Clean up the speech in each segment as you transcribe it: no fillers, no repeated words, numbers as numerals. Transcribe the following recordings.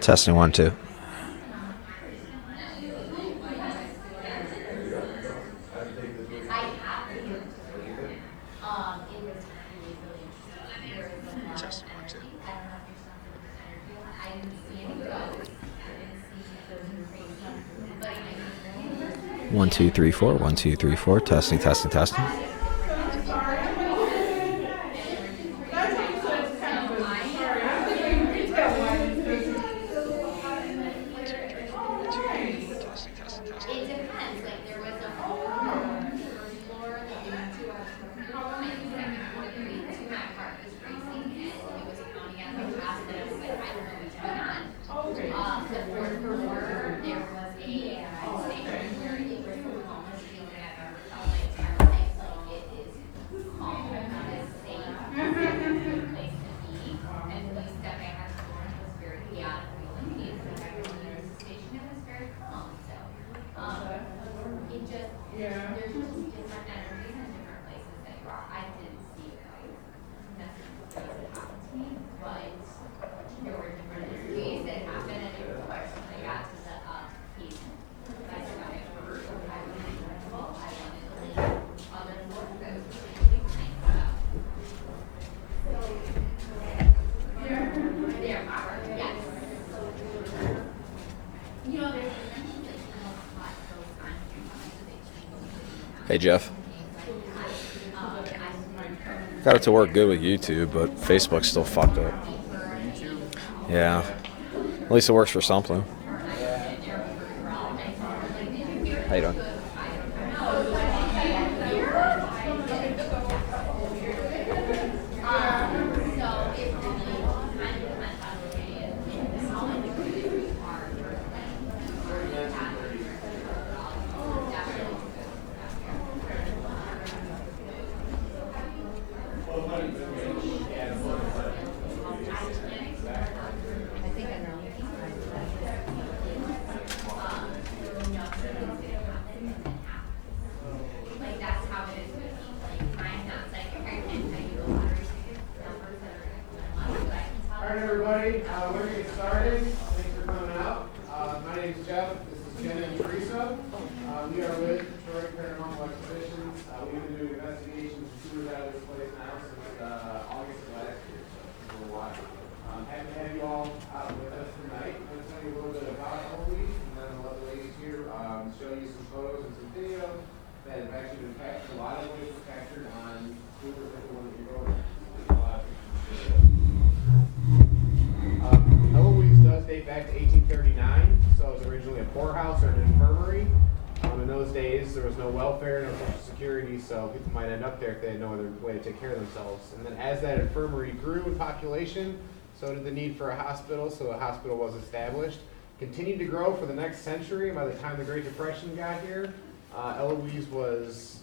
Testing 1 2. Testing 1 2. 1 2 3 4. 1 2 3 4. Testing testing testing. Hey Jeff. Got it to work good with YouTube, but Facebook's still fucked up. Yeah. At least it works for something. How you doing? Everybody, we're going to get started. Thanks for coming out. My name is Jeff. This is Jen and Teresa. We are with Detroit Paranormal Exhibitions. We've been doing investigations and tours out of this place now since August of last year, so it's been a while. Happy to have you all out with us tonight. I'm going to tell you a little bit about Halloween, and then I'll let the ladies here show you some photos and some video that have actually been captured. A lot of it was captured on super the one that you're going to. Eloise does date back to 1839, so it was originally a poorhouse or an infirmary. In those days, there was no welfare, no social security, so people might end up there if they had no other way to take care of themselves. And then as that infirmary grew in population, so did the need for a hospital, so a hospital was established. Continued to grow for the next century. By the time the Great Depression got here, Eloise was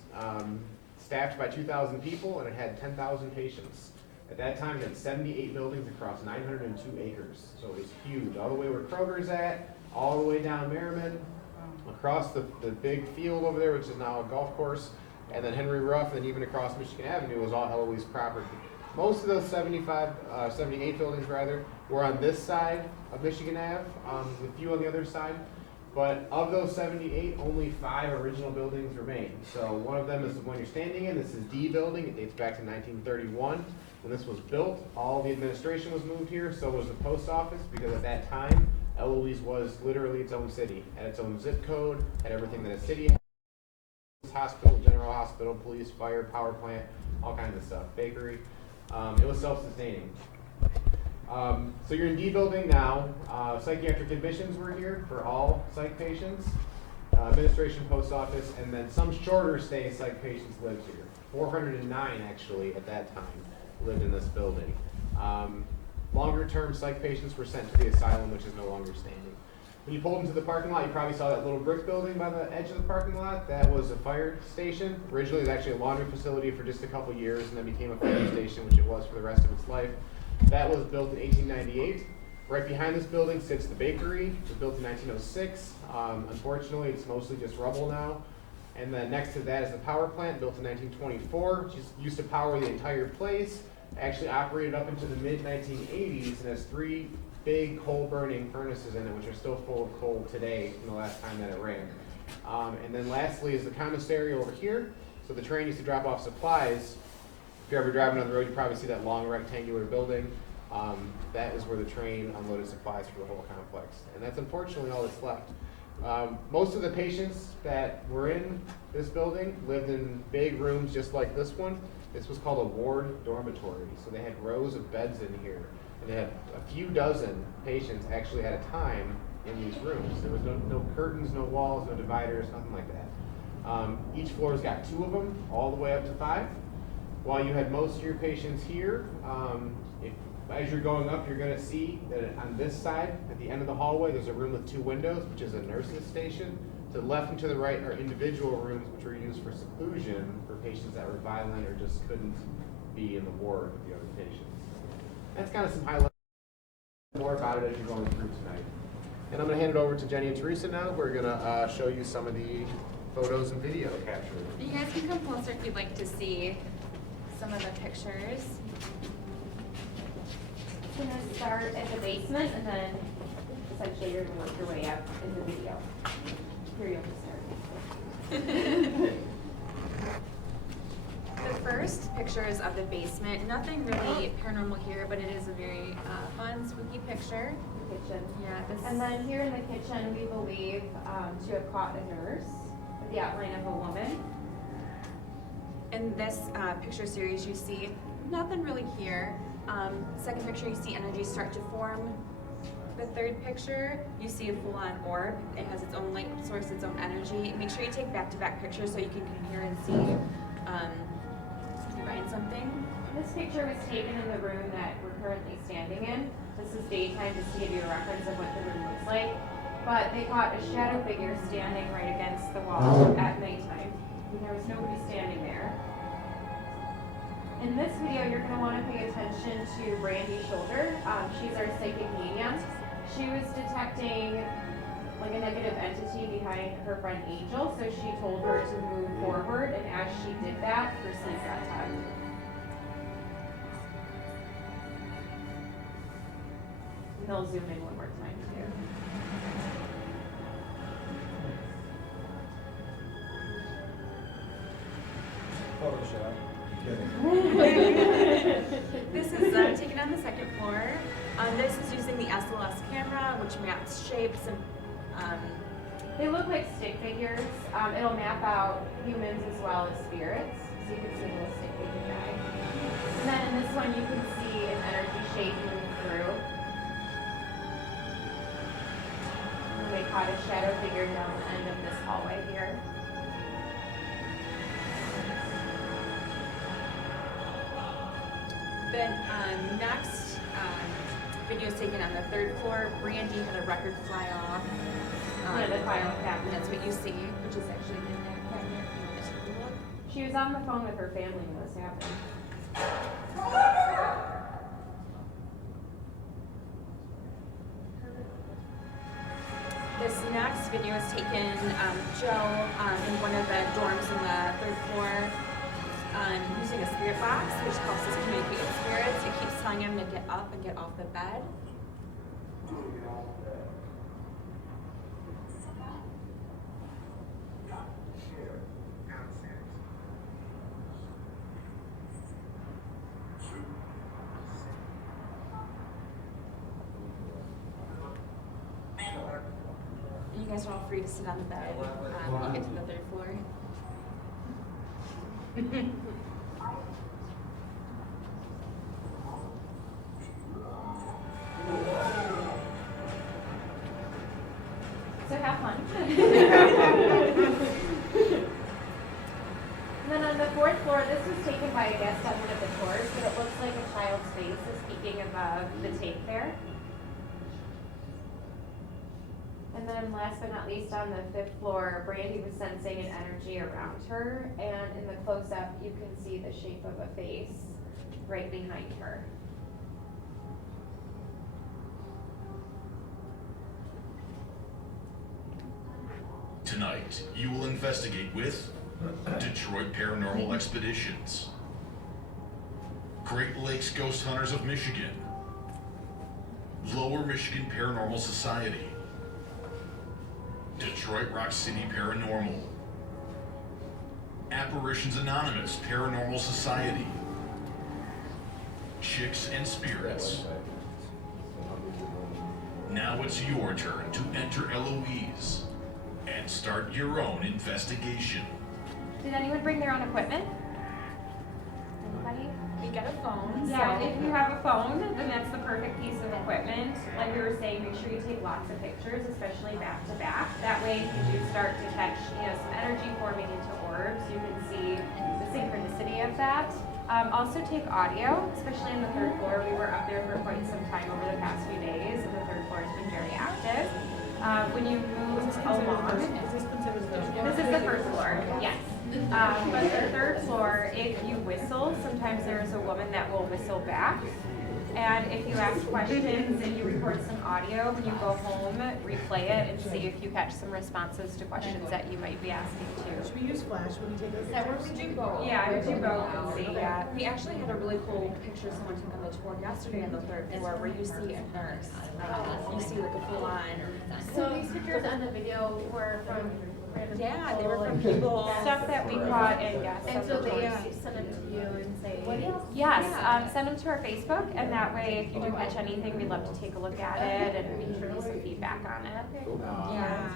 staffed by 2,000 people, and it had 10,000 patients. At that time, it had 78 buildings across 902 acres, so it was huge. All the way where Kroger's at, all the way down Merriman, across the big field over there, which is now a golf course, and then Henry Ruff, and even across Michigan Avenue was all Eloise property. Most of those 78 buildings rather, were on this side of Michigan Ave, with a few on the other side. But of those 78, only 5 original buildings remain. So one of them is the one you're standing in. This is D building. It dates back to 1931. When this was built, all the administration was moved here, so was the post office, because at that time, Eloise was literally its own city, had its own zip code, had everything that a city had. Hospital, general hospital, police, fire, power plant, all kinds of stuff, bakery. It was self-sustaining. So you're in D building now. Psychiatric admissions were here for all psych patients. Administration, post office, and then some shorter stay psych patients lived here. 409 actually at that time lived in this building. Longer term psych patients were sent to the asylum, which is no longer standing. When you pulled into the parking lot, you probably saw that little brick building by the edge of the parking lot. That was a fire station. Originally it was actually a laundry facility for just a couple years, and then became a fire station, which it was for the rest of its life. That was built in 1898. Right behind this building sits the bakery. It was built in 1906. Unfortunately, it's mostly just rubble now. And then next to that is the power plant, built in 1924, which used to power the entire place. Actually operated up into the mid-1980s and has 3 big coal-burning furnaces in it, which are still full of coal today from the last time that it ran. And then lastly is the commissary over here. So the train used to drop off supplies. If you're ever driving on the road, you probably see that long rectangular building. That is where the train unloaded supplies for the whole complex. And that's unfortunately all that's left. Most of the patients that were in this building lived in big rooms just like this one. This was called a ward dormitory. So they had rows of beds in here. And they had a few dozen patients actually at a time in these rooms. There was no curtains, no walls, no dividers, nothing like that. Each floor's got 2 of them, all the way up to 5. While you had most of your patients here, as you're going up, you're going to see that on this side, at the end of the hallway, there's a room with 2 windows, which is a nurse's station. To the left and to the right are individual rooms, which were used for seclusion for patients that were violent or just couldn't be in the ward with the other patients. That's kind of some highlights. More about it as you're going through tonight. And I'm going to hand it over to Jenny and Teresa now. We're going to show you some of the photos and video captured. You guys can come closer if you'd like to see some of the pictures. I'm going to start at the basement and then essentially you're going to work your way up in the video. Here you'll start. The first pictures of the basement, nothing really paranormal here, but it is a very fun, spooky picture. The kitchen. Yeah, And then here in the kitchen, we believe to have caught a nurse with the outline of a woman. in this picture series, you see nothing really here. Second picture, you see energy start to form. The third picture, you see a full-on orb. It has its own light source, its own energy. Make sure you take back-to-back pictures so you can compare and see if you find something. This picture was taken in the room that we're currently standing in. This is daytime, just to give you a reference of what the room looks like. But they caught a shadow figure standing right against the wall at nighttime. And there was nobody standing there. In this video, you're going to want to pay attention to Brandy's shoulder. She's our psychic medium. She was detecting like a negative entity behind her friend Angel, so she told her to move forward, and as she did that, her sleep got tugged. And they'll zoom in one more time too. Photoshop. This is taken on the second floor. This is using the SLS camera, which maps shapes and They look like stick figures. It'll map out humans as well as spirits, so you can see a little stick figure guy. And then in this one, you can see an energy shape move through. And they caught a shadow figure down the end of this hallway here. the next video is taken on the third floor. Brandy had a record fly off. One of the file cabinets. That's what you see, which is actually in that cabinet. If you want to take a look. She was on the phone with her family when this happened. This next video is taken, Joe, in one of the dorms in the third floor, using a spirit box, which helps us communicate with spirits. It keeps telling him to get up and get off the bed. You guys are all free to sit on the bed when you get to the third floor. So have fun. And then on the fourth floor, this was taken by a guest on one of the tours, but it looks like a child's face is peeking above the tape there. And then last but not least, on the fifth floor, Brandy was sensing an energy around her, and in the close-up, you can see the shape of a face right behind her. Tonight. Tonight, you will investigate with Detroit Paranormal Expeditions, Great Lakes Ghost Hunters of Michigan, Lower Michigan Paranormal Society, Detroit Rock City Paranormal, Apparitions Anonymous Paranormal Society, Chicks and Spirits. Now it's your turn to enter Eloise and start your own investigation. Did anyone bring their own equipment? Anybody? We get a phone. Yeah, so if you have a phone, then that's the perfect piece of equipment. Like we were saying, make sure you take lots of pictures, especially back to back. That way, if you do start to catch, some energy forming into orbs, you can see the synchronicity of that. Also take audio, especially in the third floor. We were up there for quite some time over the past few days, and the third floor has been very active. When you move along, this is the first floor, yes. But the third floor, if you whistle, sometimes there is a woman that will whistle back. And if you ask questions and you record some audio, when you go home, replay it and see if you catch some responses to questions that you might be asking too. Should we use flash when you take those? That works. We do both. Yeah, I would do both and see, yeah. We actually had a really cool picture someone took on the tour yesterday on the third floor where you see a nurse. You see like a full on. So these pictures on the video were from random Yeah, they were from people. people. Stuff that we caught and yes. And stuff so that they we- send them to you and say, Yes, send them to our Facebook, and that way, if you do catch anything, we'd love to take a look at it and we can give you some feedback on it. Yeah.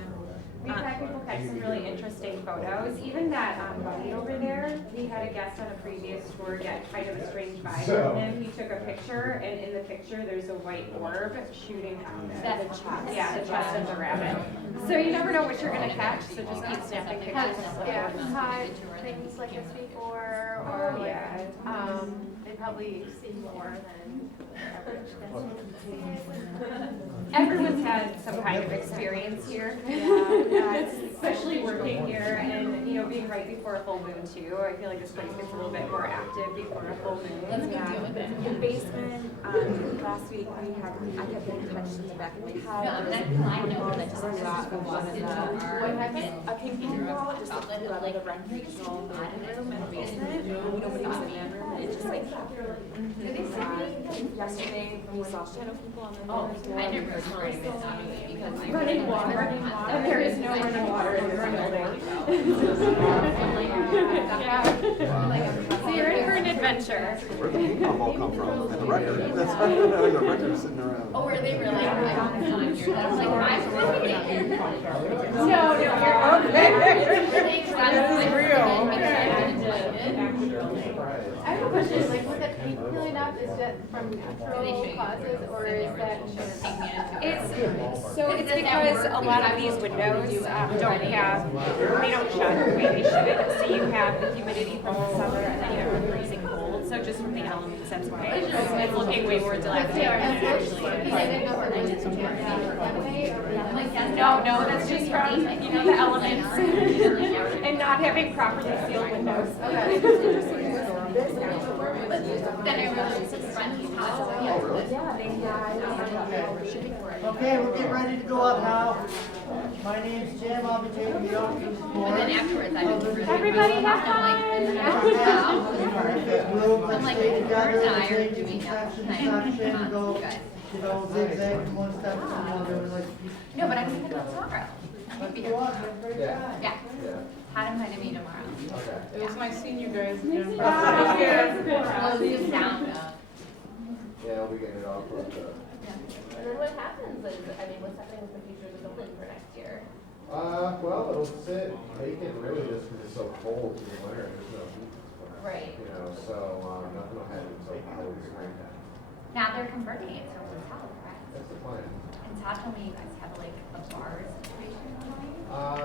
We've had people catch some really interesting photos. Even that buddy over there, we had a guest on a previous tour get kind of a strange vibe from him. He took a picture, and in the picture, there's a white orb shooting out of That's it. the chest. Yeah, the chest of the rabbit. So you never know what you're gonna catch, so just keep snapping pictures. yeah, caught things like this before, or Oh, like, yeah. they probably see more than average guests. Everyone's had some kind of experience here. Especially working here and, being right before a full moon too. I feel like this place gets a little bit more active before a full moon. The basement, last week I kept getting touched in the back of my head. There was a ping ball that just flew out of one of the, a ping pong ball just flew out of the recreational living room in the basement. Nobody was in that room and it just like, yesterday we saw shadow people on the floor. I never heard of it because I Running water, and there is no running water in this building. Yeah. So you're in for an adventure. Where'd the ping pong ball come from? And the record. That's having a record sitting around. Oh, were they really? I was like, I'm putting it in. No, you're okay. I have a question, like, was that paint peeling up, is that from natural causes, or is that just? It's because a lot of these windows don't have, they don't shut the way they should. So you have the humidity from the summer and then you have the freezing cold. So just from the elements, that's why it's looking way more dilapidated than it actually is. No, that's just from, the elements and not having properly sealed windows. Then I realized it's friendly. Okay, we're getting ready to go up now. My name's Jim, I'll be taking you up to the floor. And then afterwards, I went through. Everybody have fun. I'm like, Bert and I are doing that tonight. Zigzag from one step to another, like. No, but I'm thinking about tomorrow. I'd be here Go tomorrow. up, have a great time. Yeah. Had him to me tomorrow. It was my senior guys. Close this down. Yeah, I'll be getting it all closed up. And then what happens is, what's happening with the future of the building for next year? Well, it'll sit vacant really just because it's so cold in the winter. There's no heat. Right. So nothing will happen until probably springtime. Now they're converting it to a hotel, correct? That's the plan. And Todd told me you guys have like a bar situation going.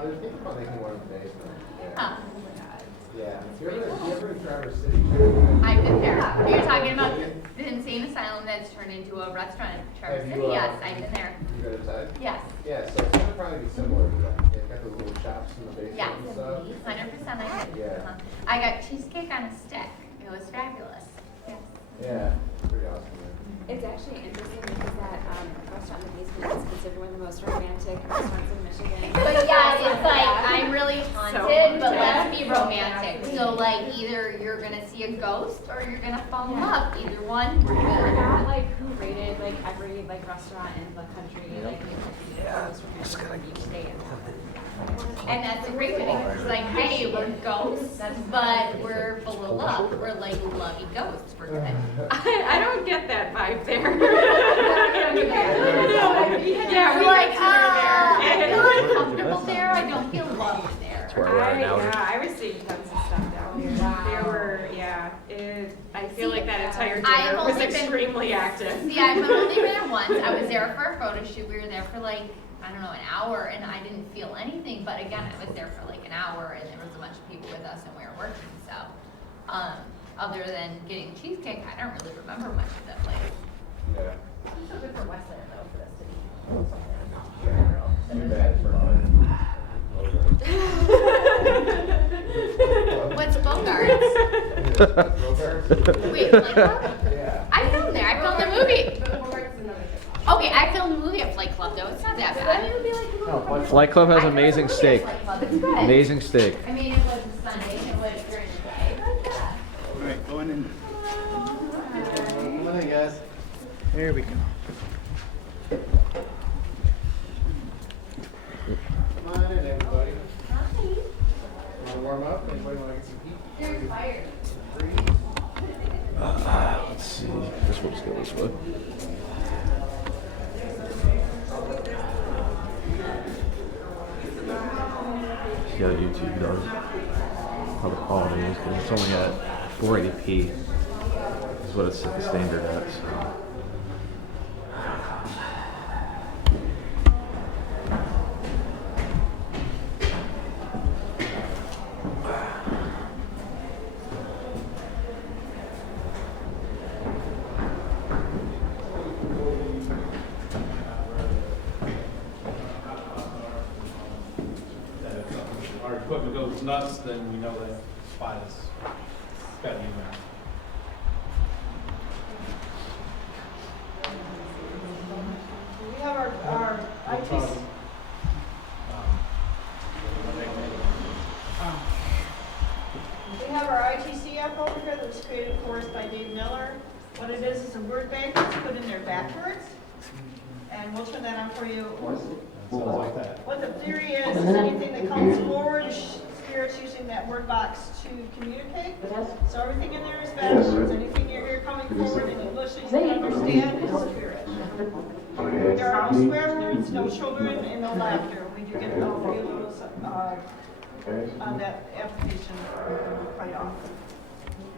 They're thinking about making one in the basement. Yeah. Oh my god. Yeah. You ever in Traverse City? I've been there. You're talking about the insane asylum that's turned into a restaurant in Traverse Have City. you, Yes, I've been there. You go inside? Yes. Yeah, so it's gonna probably be similar to that. They've got those little shops in the basement Yes. and stuff. 100% I did. Yeah. I got cheesecake on a stick. It was fabulous. Yes. Yeah, pretty awesome. Man. It's actually interesting because that restaurant in the basement is considered one of the most romantic restaurants in Michigan. But yeah, it's like, I'm really haunted, but let's be Yeah. romantic. So like, either you're gonna see a ghost or you're gonna fall in love. Either one, we're We're good. not like who rated like every like restaurant in the country, like the most romantic one each day. And that's the great thing. It's like, hey, we're ghosts, but we're full of love. We're like lovey ghosts. We're good. I don't get that vibe there. Yeah, we're like, I there. feel uncomfortable there. I don't feel loved there. That's where we're at now. I was seeing tons of stuff down here. There were, I feel like that entire I've dinner was only been- extremely active. See, I've only been there once. I was there for a photo shoot. We were there for like, I don't know, an hour, and I didn't feel anything. But again, I was there for like an hour, and there was a bunch of people with us, and we were working. So, other than getting cheesecake, I don't really remember much of that place. Yeah. It's so good for Westland though, for this to be. Too bad for What's Bogarts? Wait, Flight Club? Yeah. I filmed there. I filmed the movie. But Bogart's another good. Okay, I filmed the movie at Flight Club though. It's not that bad. Flight Club has amazing steak. Flight Club. It's good. Amazing steak. I mean, it was Sunday and it was during the day, but yeah. All right, going in. Come on in, guys. There we go. Come on in, everybody. Want to warm up? Anybody want to get some heat? There's fire. Let's see. This one's go this way. See how YouTube does. How the quality is. 'Cause it's only at 480p. Is what it's set the standard at. So. Our equipment goes nuts, then we know that spot is got to be around. We have our IT. We have our ITC app over here that was created for us by Dave Miller. What it is a word bank that's put in there backwards. And we'll turn that on for you. Sounds like that. What the theory is anything that comes forward, Spirit's using that word box to communicate. So everything in there is backwards. Anything you hear coming forward in English that you can understand is Spirit. There are no swear words, no children, and no laughter. We do get a few little on that application quite often.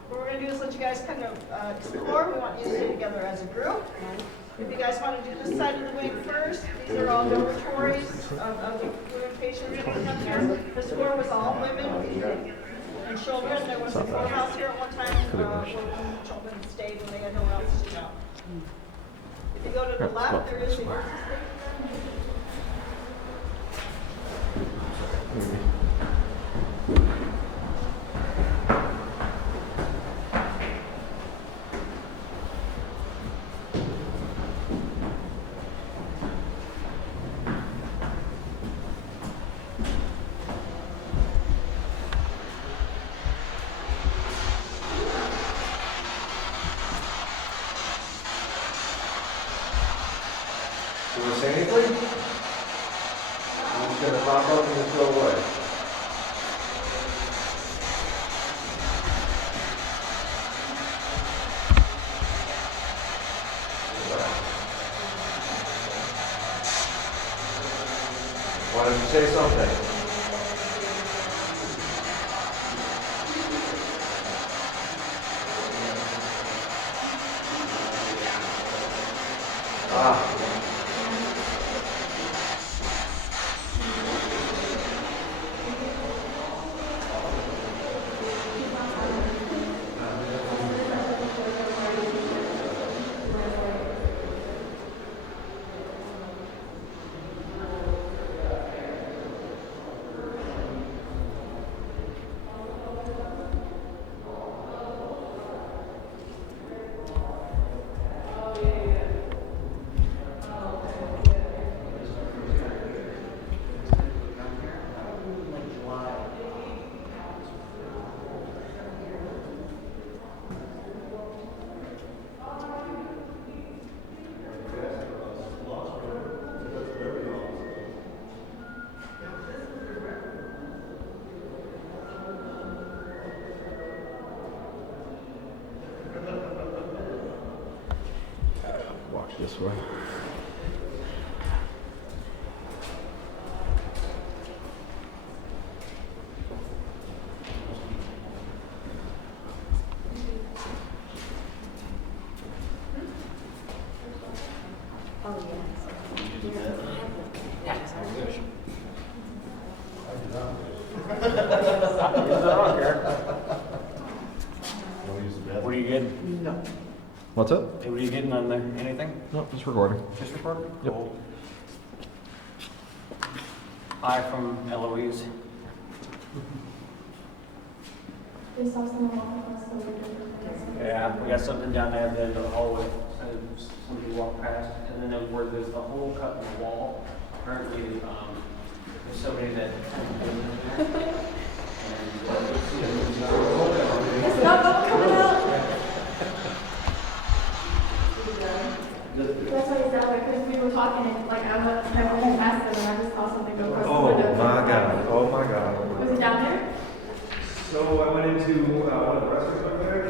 What we're going to do is let you guys kind of explore. We want you to stay together as a group. If you guys want to do this side of the wing first, these are all dormitories of the women patients coming up here. This floor was all women and children. There was a poorhouse here at one time where children stayed when they had nowhere else to go. If you go to the left, there is the emergency You want to say anything? I'm just going to pop up and just go away. Why don't you say something? Ah. this way. What are you getting? No. What's up? What are you getting on there? Anything? No, just recording. Just recording? Yep. Cool. Hi from Eloise. Yeah, we got something down there at the end of the hallway. Somebody walked past, and then where there's the hole cut in the wall. Apparently, there's somebody that. It's not coming out. That's why he's down there, because we were talking, and like I went past them, and I just saw something go across the window. Oh my God. Was it down there? So I went into one of the restaurants over there,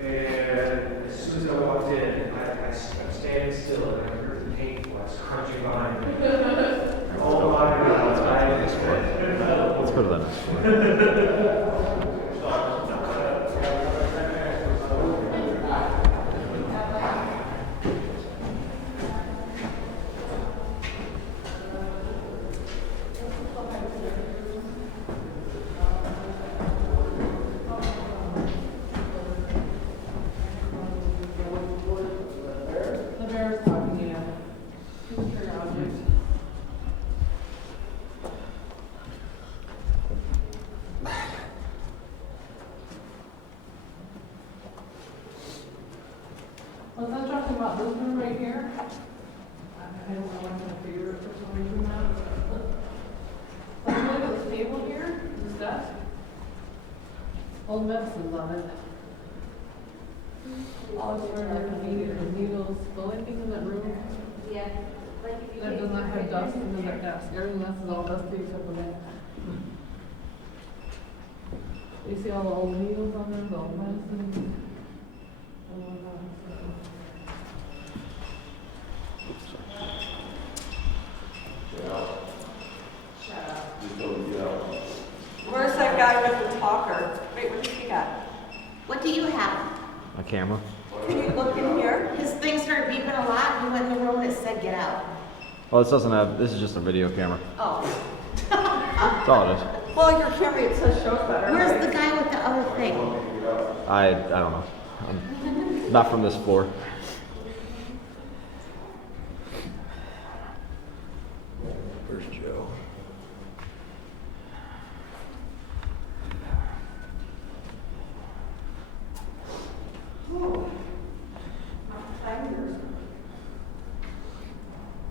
and as soon as I walked in, I'm standing still, and I heard the paint was crunching behind me. Oh my God. Let's go to the next one. The bear is talking, yeah. He's a trigger object. Was I talking about this one right here? I don't know, I'm gonna figure it for some reason now. Look at this table here, this desk. Old medicines on it. All for like needles, the only thing in that room Yeah. Like if you that does not have dust is in that desk. Everything else is all dusty except for that. You see all the old needles on there, the old medicines? Where's that guy with the talker? Wait, what does he got? What do you have? A camera. Can you look in here? His thing started beeping a lot, and he went in the room and it said, get out. Well, this doesn't have. This is just a video camera. Oh. That's all it is. Well, your camera, it says shows better. Where's right? the guy with the other thing? I don't know. I'm not from this floor. Where's Joe?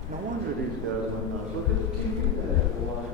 No wonder these guys went nuts. Look at the TV they have to watch.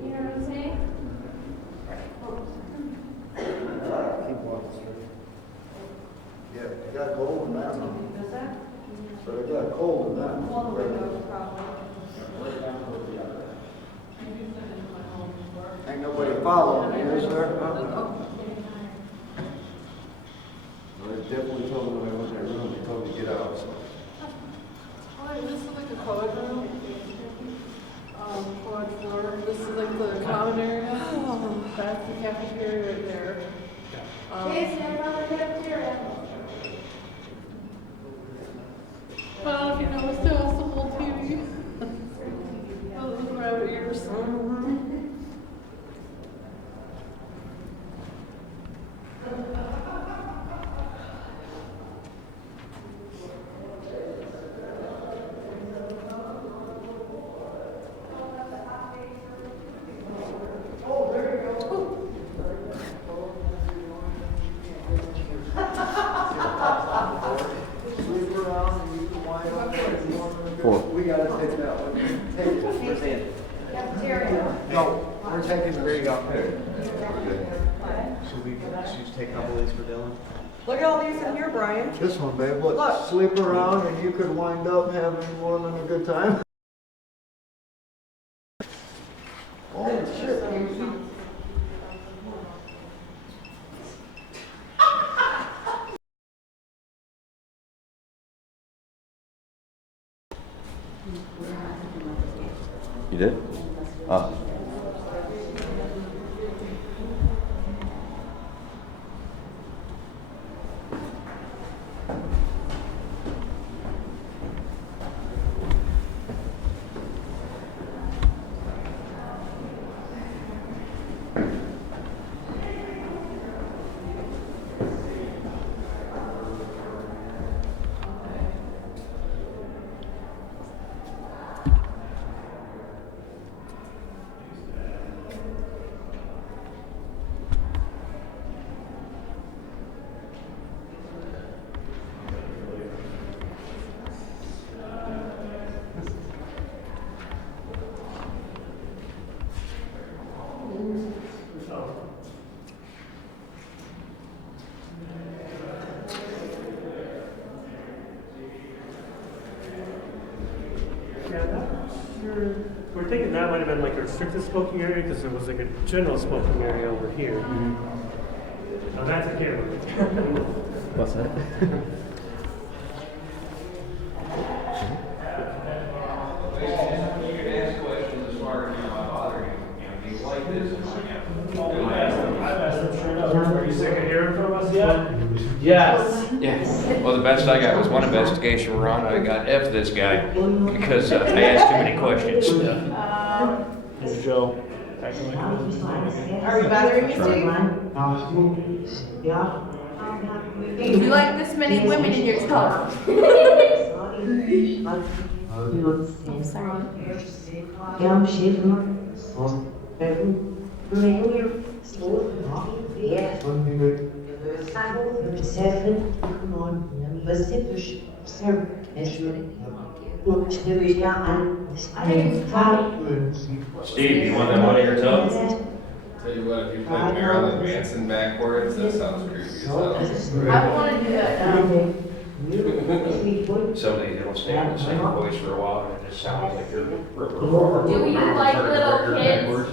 You know what I'm saying? Keep walking straight. Yeah, it got cold in that room. Does that? But it got cold in that. All the windows, probably. Ain't nobody following me, is there? Well, they definitely told me when I was in that room, they told me to get out, so. Oh, this is like a co-ed room. Co-ed floor. This is like the common area. That's the cafeteria right there. Jason, I'm on the cafeteria. Well, you know, it still has the whole TV. Those rabbit ears. Sweep around and you can wind up if you want to. 4. We gotta take that one. Take it. Where's Andy? Cafeteria. No, we're taking this. There you go. Should we just take a couple of these for Dylan? Look at all these in here, Brian. This one, babe, look, Look. sleep around and you could wind up having more than a good time. Oh, shit. You did? Ah. Yeah, not sure. We're thinking that might have been like a restricted smoking area because there was like a general smoking area over here. Now that's a camera. What's that? Are you sick of hearing from us yet? Yes. Yeah. Well, the best I got was one investigation we're on. I got F this guy because I asked too many questions. Here's Joe. Are we bothering you, Steve? You like this many women in your tub? I'm sorry. Steve, you want that one in your tub? Tell you what, if you play Marilyn Manson backwards, that sounds creepy as hell. I want to do that. Some of these don't stay in the same voice for a while, and it just sounds like you're. Do you like little kids?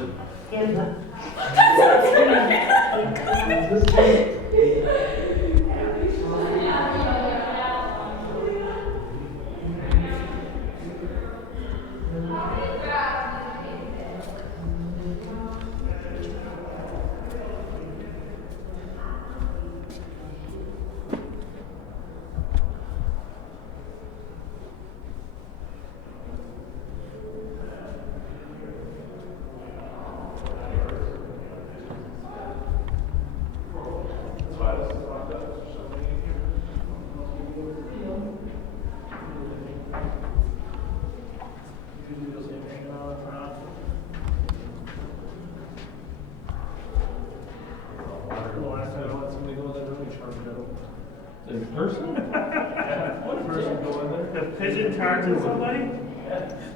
In person? Yeah, one person go in there. The pigeon charging somebody?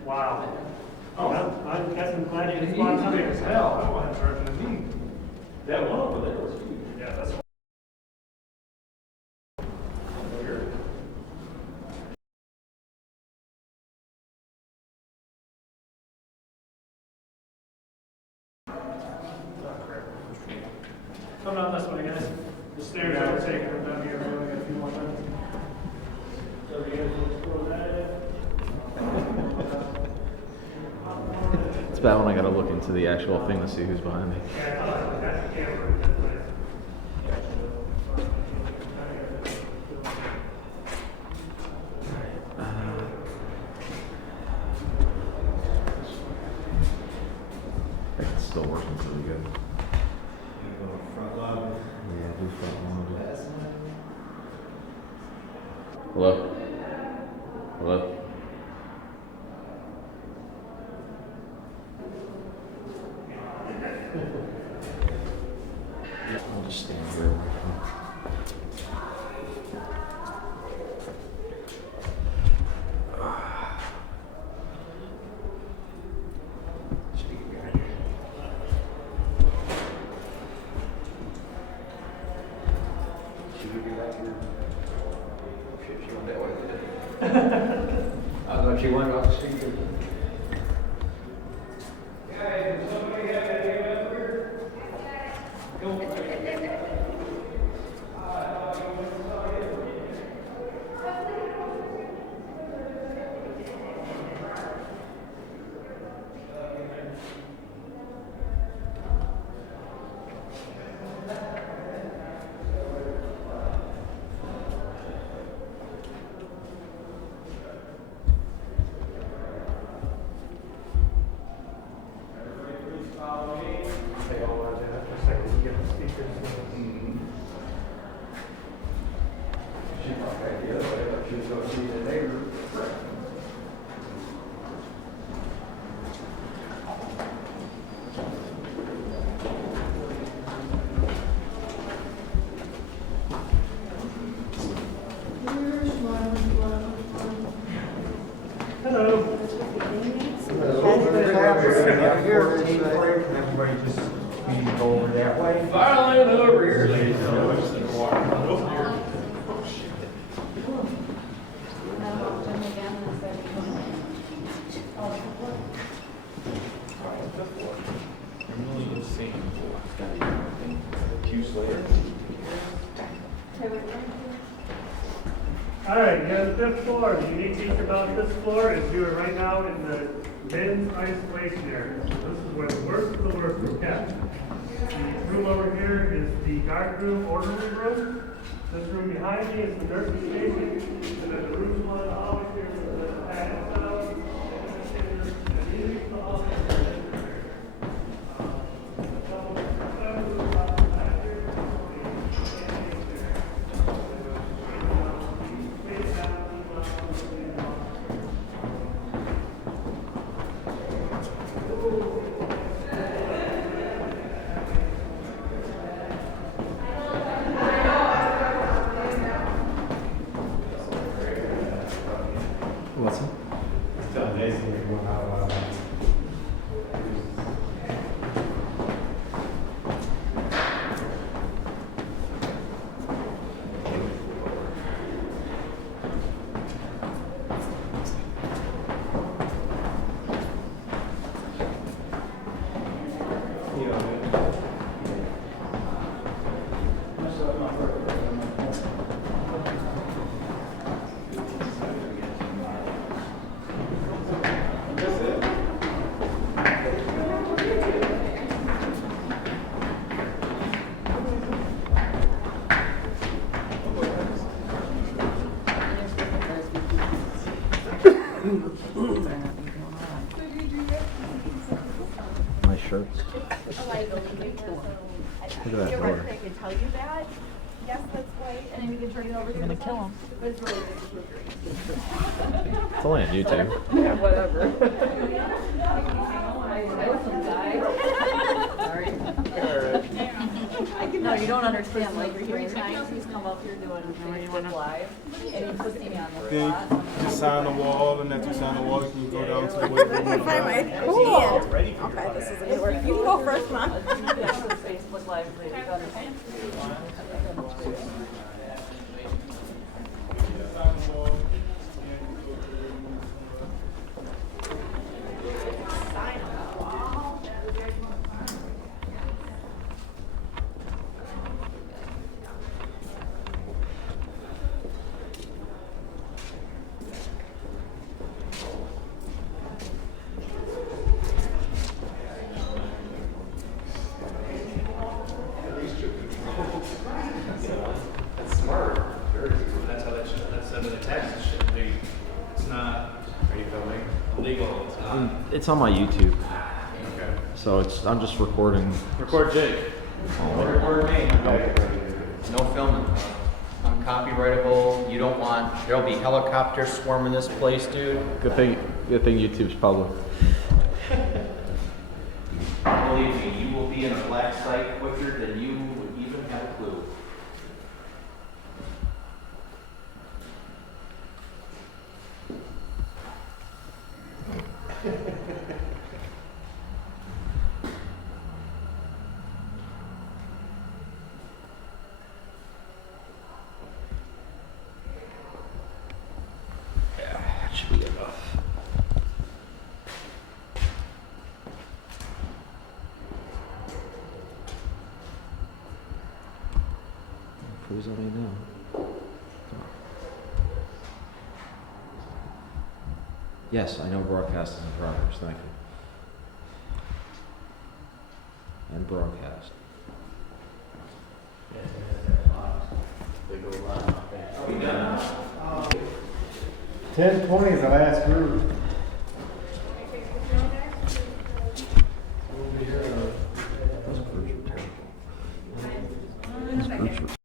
Wow. Oh, I'm guessing glad you spot something as hell. I don't want to charge a knee. That one over there was huge. Yeah, that's. Come down this way, guys. The stairs are taking them down here. We only got a few more minutes. So you guys want to explore that yet? It's bad when I gotta look into the actual thing to see who's behind me. Hello? Hello? I'll just stand here. I thought you went off the speaker. Everybody just, we need to go over that way. Fire line over here, ladies and gentlemen. Just in the water. Over here. All right, you're on the 5th floor. The unique feature about this floor is you are right now in the men's isolation area. So this is where the worst of the worst are kept. The room over here is the guard room, orderly room. This room behind me is the nursing station. And then the room one always here is the pad cell. And these are the hallways. What's that? Still amazing going out. My shirts. Look at that door. I can tell you that. Yes, that's right. And then we can turn it over to the kill him. It's really It's only on YouTube. Yeah, whatever. No, you don't understand. Like 3 times he's come up here doing Facebook Live, and he puts me on the Then spot. you sign the wall, and after you sign the wall, you can go down to the weight room. Cool. Okay, this is a good work. You can go first, Mom. Facebook Live, please. You understand? That's smart. Very good. That's how that's under the text. It shouldn't be. It's not. Are you filming? Illegal. It's not. It's on my YouTube. Okay. So I'm just recording. Record Jake. Oh, Record me. okay. No filming. I'm uncopyrightable. You don't want, there'll be helicopters swarming this place, dude. Good thing YouTube's public. Believe me, you will be in a black site quicker than you would even have a clue. Yeah, that should be enough. Who's on me now? Yes, I know broadcast is in progress, thank you. And broadcast. 10:20 is the last group. Those groups were terrible. Those groups were